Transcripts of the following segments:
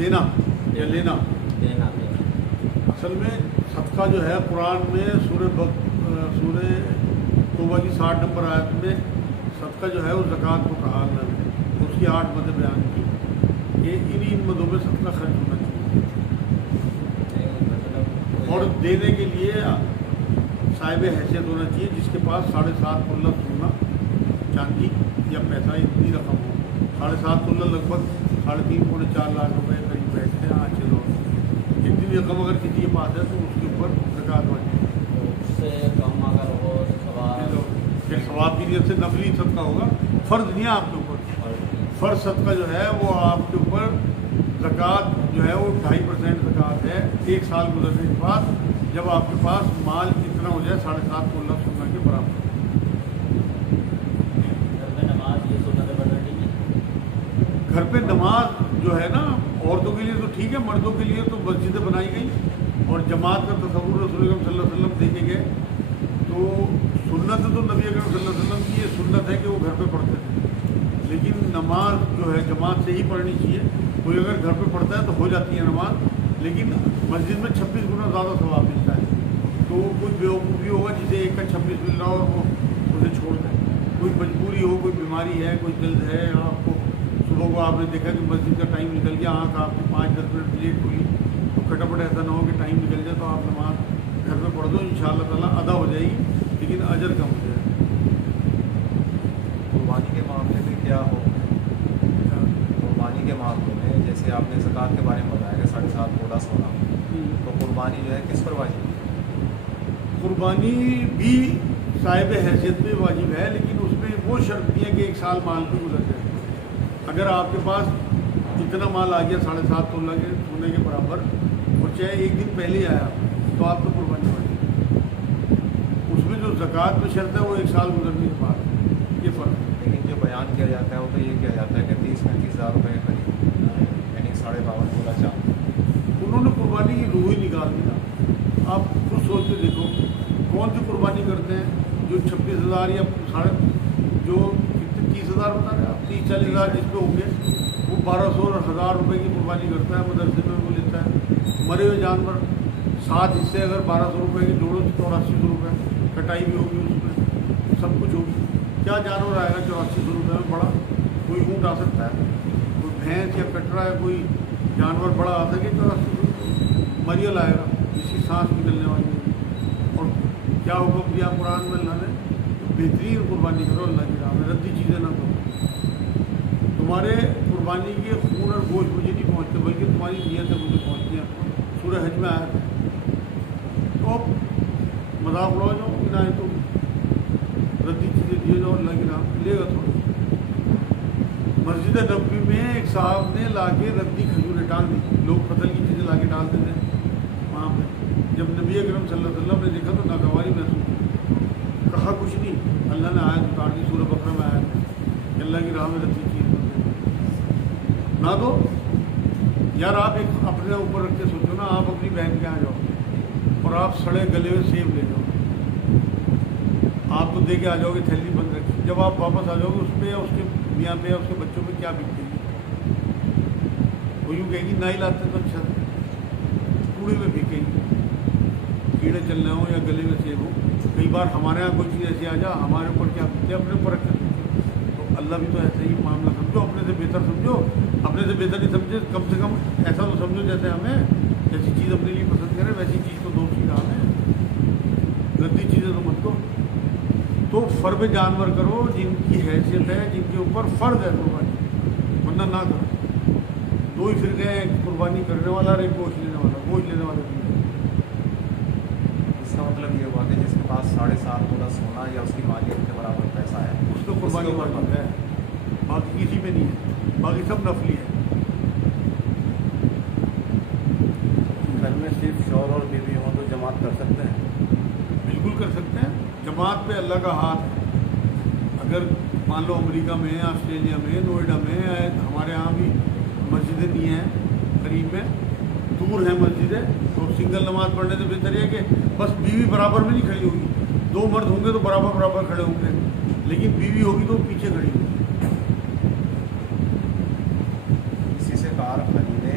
دینا یا لینا؟ دینا اصل میں صدقہ جو ہے قرآن میں سورہ توبہ کی 60 نمبر آیت میں صدقہ جو ہے وہ زکوٰۃ کو کہا اللہ نے، اس کی 8 مدیں بیان کی کہ ان مدوں میں صدقہ خرچ ہونا چاہیے، اور دینے کے لیے صاحب حیثیت ہونا چاہیے جس کے پاس 7.5 تولہ سونا چاندی یا پیسہ اتنی رقم ہو۔ 7.5 تولہ لگ بھگ 3.5-4 لاکھ روپے قریب بیٹھتے ہیں آج کے دور میں۔ اتنی رقم اگر کسی کے پاس ہے تو اس کے اوپر زکوٰۃ واجب ہے۔ اس سے کم اگر ہو پھر ثواب کی نیت سے نفلی صدقہ ہوگا، فرض نہیں ہے آپ کے اوپر۔ فرض صدقہ جو ہے وہ آپ کے اوپر زکوٰۃ جو ہے وہ 2.5% زکوٰۃ ہے 1 سال گزرنے کے بعد، جب آپ کے پاس مال اتنا ہو جائے 7.5 تولہ سونا کے برابر۔ گھر میں نماز یہ سنت پڑھنا ٹھیک ہے؟ گھر پہ نماز جو ہے نا عورتوں کے لیے تو ٹھیک ہے، مردوں کے لیے تو مسجدیں بنائی گئی اور جماعت کا تصور رسول اکرم صلی اللہ علیہ وسلم دیکھے گئے، تو سنت تو نبی اکرم صلی اللہ علیہ وسلم کی یہ سنت ہے کہ وہ گھر پہ پڑھتے تھے، لیکن نماز جو ہے جماعت سے ہی پڑھنی چاہیے۔ کوئی اگر گھر پہ پڑھتا ہے تو ہو جاتی ہے نماز، لیکن مسجد میں 26 گنا زیادہ ثواب ملتا ہے۔ تو کوئی بیوقوفی ہوگا جسے ایک کا 26 مل رہا ہو اور وہ اسے چھوڑ دیں، کوئی مجبوری ہو، کوئی بیماری ہے، کوئی جلد ہے، آپ کو صبح کو آپ نے دیکھا کہ مسجد کا ٹائم نکل گیا، آنکھ آپ کی 5-10 منٹ لیٹ ہوئی، تو کھٹاپٹ ایسا نہ ہو کہ ٹائم نکل جائے، تو آپ نماز گھر میں پڑھ دو، انشاءاللہ تعالیٰ ادا ہو جائے گی، لیکن اجر کم ہو جائے گا۔ قربانی کے معاملے میں کیا ہو؟ قربانی کے معاملے میں جیسے آپ نے زکوٰۃ کے بارے میں بتایا کہ 7.5 تولہ سونا، تو قربانی جو ہے کس پر واجب ہے؟ قربانی بھی صاحب حیثیت میں واجب ہے، لیکن اس میں وہ شرط نہیں ہے کہ 1 سال مال پہ گزر جائے۔ اگر آپ کے پاس اتنا مال آ گیا 7.5 تولہ کے سونے کے برابر، اور چاہے 1 دن پہلے ہی آیا تو آپ کو قربانی واجب ہے۔ اس میں جو زکوٰۃ میں شرط ہے وہ 1 سال گزرنے کے بعد، یہ فرق ہے۔ لیکن جو بیان کیا جاتا ہے وہ تو یہ کیا جاتا ہے کہ 30-35 ہزار روپے کے قریب، یعنی 52.5 تولہ چاند۔ انہوں نے قربانی کی روح ہی نکال دی نا۔ آپ خود سوچ کے دیکھو کون سی قربانی کرتے ہیں جو 26,000 یا جو 30,000 بتا رہے ہیں آپ، 30-40 ہزار جس پہ ہوں گے، وہ 1200 اور 1000 روپے کی قربانی کرتا ہے، مدرسے میں وہ لیتا ہے۔ مرے ہوئے جانور 7 حصے اگر 1200 روپے کے جوڑو تو 8400 روپے، کٹائی بھی ہوگی، اس میں سب کچھ ہوگی۔ کیا جانور آئے گا 8400 روپے میں بڑا؟ کوئی اونٹ آ سکتا ہے، کوئی بھینس یا کٹرا ہے، کوئی جانور بڑا آ سکے 8400 روپے؟ مریل آئے گا جس کی سانس نکلنے والی ہے۔ اور کیا حکم دیا قرآن میں اللہ نے؟ بہترین قربانی کرو اللہ کی راہ میں، ردی چیزیں نہ کرو۔ تمہارے قربانی کے خون اور گوشت مجھے نہیں پہنچتے، بلکہ تمہاری نیت ہے مجھے پہنچتی ہے۔ سورہ حج میں آیا تھا، تو مذاق اڑاؤ جاؤ کہ نہ تو ردی چیزیں دیے جاؤ اللہ کی راہ میں، لے گا تھوڑا۔ مسجد نبوی میں ایک صاحب نے لا کے ردی کھجوریں ڈال دی، لوگ فصل کی چیزیں لا کے ڈالتے تھے وہاں پہ۔ جب نبی اکرم صلی اللہ علیہ وسلم نے دیکھا تو ناگواری محسوس کی، کہا کچھ نہیں، اللہ نے آیت اتار دی، سورہ بقرہ میں آیا کہ اللہ کی راہ میں ردی چیز نہ دو۔ یار آپ ایک اپنے اوپر رکھ کے سوچو نا، آپ اپنی بہن کے یہاں جاؤ اور آپ سڑے گلے ہوئے سیب لے جاؤ، آپ تو دے کے آ جاؤ گے تھیلی بند رکھی، جب آپ واپس آ جاؤ گے اس پہ یا اس کے میاں پہ یا اس کے بچوں پہ کیا بیتے گی؟ وہ یوں کہے گی نہ ہی لاتے تو اچھا تھا، کوڑے میں پھینکے گی، کیڑے چلنے ہوں یا گلے میں سیب ہو۔ کئی بار ہمارے یہاں کوئی چیز ایسی آ جا، ہمارے اوپر کیا بیتتے اپنے اوپر رکھ کے سوچو۔ تو اللہ بھی تو ایسا ہی معاملہ سمجھو، اپنے سے بہتر سمجھو، اپنے سے بہتر نہیں سمجھے کم سے کم ایسا تو سمجھو جیسے ہمیں جیسی چیز اپنے لیے پسند کرے ویسی چیز تو دوست ہی کام ہے، گندی چیزیں تو مت دو۔ تو فرب جانور کرو جن کی حیثیت ہے، جن کے اوپر فرض ہے قربانی، ورنہ نہ کرو۔ 2 ہی فرقے ہیں، ایک قربانی کرنے والا اور ایک گوشت لینے والا، گوشت لینے والے بھی۔ اس کا مطلب یہ ہوا کہ جس کے پاس 7.5 تولہ سونا یا اس کی مالیت کے برابر پیسہ ہے اس کو قربانی واجب ہے، باقی کسی میں نہیں ہے، باقی سب نفلی ہے۔ گھر میں صرف شوہر اور بیوی ہوں تو جماعت کر سکتے ہیں؟ بالکل کر سکتے ہیں، جماعت پہ اللہ کا ہاتھ ہے۔ اگر مان لو امریکہ میں، آسٹریلیا میں، نوئیڈا میں، ہمارے یہاں بھی مسجدیں نہیں ہیں قریب میں، دور ہیں مسجدیں، تو سنگل نماز پڑھنے سے بہتر ہے کہ بس بیوی برابر میں نہیں کھڑی ہوگی، 2 مرد ہوں گے تو برابر برابر کھڑے ہوں گے، لیکن بیوی ہوگی تو پیچھے کھڑی ہوگی۔ اسی سے کار خریدے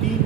3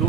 2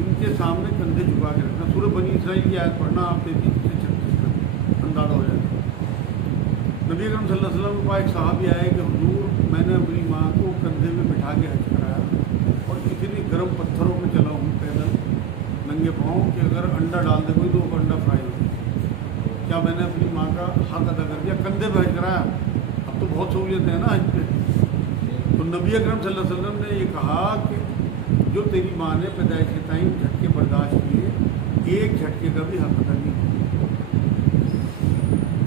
ان کے سامنے کندھے جھکا کے رکھنا. سورہ بنی اسرائیل کی آیت پڑھنا آپ 33 سے 36 تک اندازہ ہو جائے گا. نبی اکرم صلی اللہ علیہ وسلم کے پاس ایک صحابی آئے کہ حضور میں نے اپنی ماں کو کندھے میں بٹھا کے حج کرایا اور اتنی گرم پتھروں میں چلا ہوں پیدل ننگے پاؤں کہ اگر انڈا ڈال دے کوئی تو وہ انڈا فرائی ہو جائے. کیا میں نے اپنی ماں کا حق ادا کر دیا؟ کندھے پہ حج کرایا. اب تو بہت سہولیتیں ہیں نا حج پہ. تو نبی اکرم صلی اللہ علیہ وسلم نے یہ کہا کہ جو تیری ماں نے پیدائش کے ٹائم جھٹکے برداشت کیے ایک جھٹکے کا بھی حق ادا نہیں.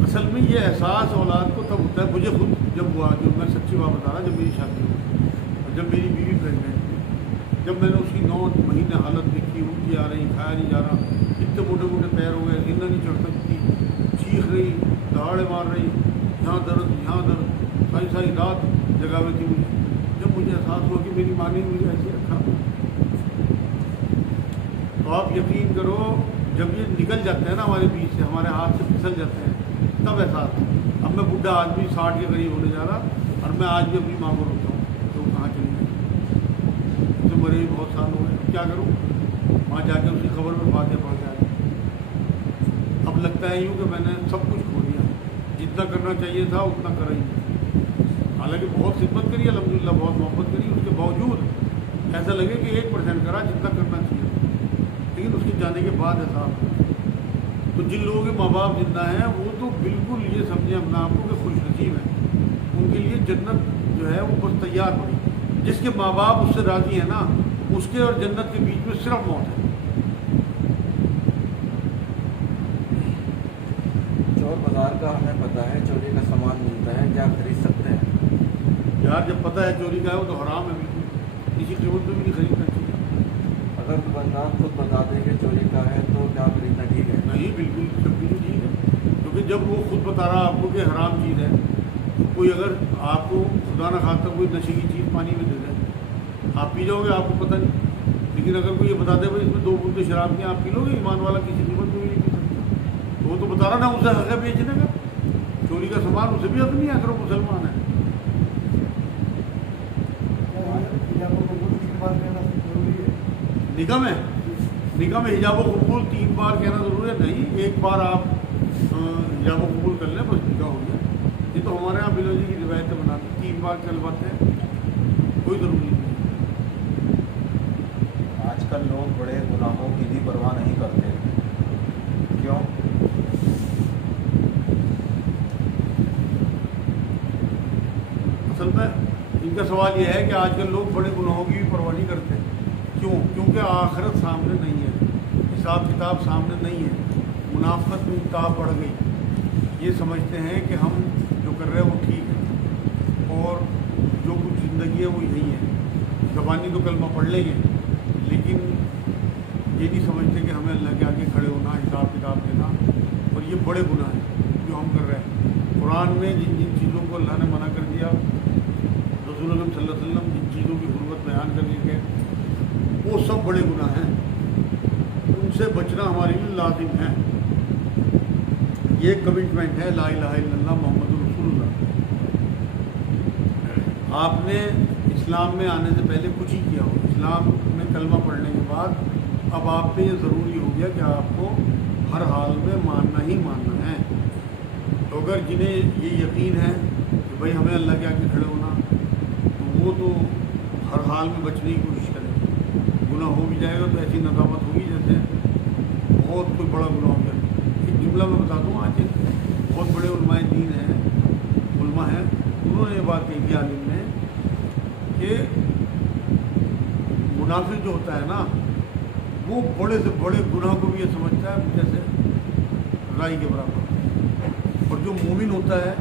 اصل میں یہ احساس اولاد کو تب ہوتا ہے. مجھے خود جب ہوا جو میں سچی بات بتا رہا جب میری شادی ہوئی اور جب میری بیوی پریگنٹ تھی جب میں نے اس کی 9 مہینے حالت دیکھی الٹی آ رہی کھایا نہیں جا رہا اتنے موٹے موٹے پیر ہو گئے گرنا نہیں چڑھ سکتی چیخ رہی دہاڑے مار رہی یہاں درد ساری رات جگاوے تھی مجھے. جب مجھے احساس ہوا کہ میری ماں نے مجھے ایسے رکھا تو آپ یقین کرو جب یہ نکل جاتے ہیں نا ہمارے بیچ سے ہمارے ہاتھ سے پھسل جاتے ہیں تب احساس. اب میں بڈھا آدمی 60 کے قریب ہونے جا رہا اور میں آج بھی اپنی ماں کو روکتا ہوں تو وہ کہاں چلی گئی. اسے مرے بھی بہت سال ہو گئے. اب کیا کروں وہاں جا کے اس کی خبر میں باتیں پڑھ کے آ گئی. اب لگتا ہے یوں کہ میں نے سب کچھ کھو دیا. جتنا کرنا چاہیے تھا اتنا کرا ہی نہیں. حالانکہ بہت خدمت کری الحمدللہ بہت محبت کری اس کے باوجود ایسا لگے کہ 1% کرا جتنا کرنا چاہیے لیکن اس کے جانے کے بعد احساس. تو جن لوگوں کے ماں باپ زندہ ہیں وہ تو بالکل یہ سمجھیں اپنے آپ کو کہ خوش نصیب ہیں. ان کے لیے جنت جو ہے وہ بس تیار پڑی. جس کے ماں باپ اس سے راضی ہیں نا اس کے اور جنت کے بیچ میں صرف موت ہے. چور بازار کا ہمیں پتہ ہے چوری کا سامان ملتا ہے کیا خرید سکتے ہیں؟ یار جب پتہ ہے چوری کا ہے وہ تو حرام ہے بالکل. کسی قیمت پہ بھی نہیں خریدنا چاہیے. اگر دکاندار خود بتا دے کہ چوری کا ہے تو کیا خریدنا ٹھیک ہے؟ نہیں بالکل سب بھی ٹھیک ہے کیونکہ جب وہ خود بتا رہا آپ کو کہ حرام چیز ہے. کوئی اگر آپ کو خدا نہ خواستہ کوئی نشے کی چیز پانی میں دے دے آپ پی جاؤ گے آپ کو پتہ نہیں. لیکن اگر کوئی یہ بتا دے بھائی اس میں 2 بوتلیں شراب کی آپ پی لو گے ایمان والا کسی قیمت میں بھی نہیں پی سکتا. تو وہ تو بتا رہا نا اسے حق ہے بیچنے کا. چوری کا سامان اسے بھی حق نہیں ہے اگر وہ مسلمان ہے. نکاح میں حجاب و قبول 3 بار کہنا ضروری ہے نہیں. 1 بار آپ حجاب و قبول کر لیں بس نکاح ہو گیا. یہ تو ہمارے یہاں بلوجی کی روایتیں بناتے 3 بار چلواتے ہیں کوئی ضروری نہیں. آج کل لوگ بڑے گناہوں کی بھی پرواہ نہیں کرتے. کیوں؟ اصل میں ان کا سوال یہ ہے کہ آج کل لوگ بڑے گناہوں کی بھی پرواہ نہیں کرتے. کیوں؟ کیونکہ آخرت سامنے نہیں ہے. حساب کتاب سامنے نہیں ہے. منافقت میں انتہا بڑھ گئی. یہ سمجھتے ہیں کہ ہم جو کر رہے ہیں وہ ٹھیک ہے اور جو کچھ زندگی ہے وہ یہی ہے. زبانی تو کلمہ پڑھ لیں گے لیکن یہ نہیں سمجھتے کہ ہمیں اللہ کے آگے کھڑے ہونا حساب کتاب دینا. اور یہ بڑے گناہ ہیں جو ہم کر رہے ہیں. قرآن میں جن جن چیزوں کو اللہ نے منع کر دیا رسول اللہ صلی اللہ علیہ وسلم جن چیزوں کی حرمت بیان کر کے وہ سب بڑے گناہ ہیں. ان سے بچنا ہمارے لیے لازم ہے. یہ ایک کمٹمنٹ ہے لا الہ الا اللہ محمد رسول اللہ. آپ نے اسلام میں آنے سے پہلے کچھ ہی کیا ہو. اسلام میں کلمہ پڑھنے کے بعد اب آپ پہ یہ ضروری ہو گیا کہ آپ کو ہر حال میں ماننا ہی ماننا ہے. تو اگر جنہیں یہ یقین ہے کہ بھائی ہمیں اللہ کے آگے کھڑے ہونا تو وہ تو ہر حال میں بچنے کی کوشش کریں. گناہ ہو بھی جائے گا تو ایسی ندامت ہوگی جیسے بہت کوئی بڑا گناہ ہو گیا. ایک جملہ میں بتا دوں آج بہت بڑے علماء دین ہیں علماء ہیں انہوں نے یہ بات کہی تھی عالم نے کہ منافق جو ہوتا ہے نا وہ بڑے سے بڑے گناہ کو بھی یہ سمجھتا ہے جیسے رائی کے برابر. اور جو مومن ہوتا ہے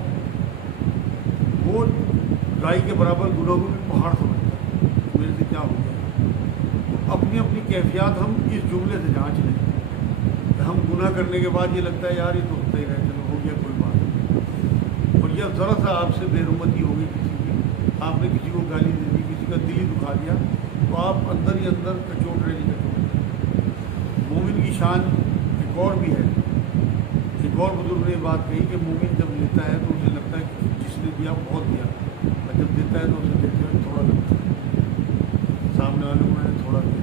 وہ رائی کے برابر گناہ کو بھی پہاڑ سمجھتا ہے. میرے سے کیا ہو گیا. اپنی اپنی کیفیات ہم اس جملے سے جانچ لیں. ہم گناہ کرنے کے بعد یہ لگتا ہے یار یہ تو ہوتا ہی رہے چلو ہو گیا کوئی بات نہیں. اور یہ ذرا سا آپ سے بے رحمتی ہو گئی کسی کی آپ نے کسی کو گالی دے دی کسی کا دل ہی دکھا دیا تو آپ اندر ہی اندر کچوٹ رہے نہیں کچوٹ. مومن کی شان ایک اور بھی ہے. ایک اور بزرگ نے یہ بات کہی کہ مومن جب لیتا ہے تو اسے لگتا ہے کہ جس نے دیا بہت دیا اور جب دیتا ہے تو اسے دیتے ہوئے تھوڑا لگتا ہے. سامنے والے کو میں نے تھوڑا دیا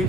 1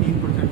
3%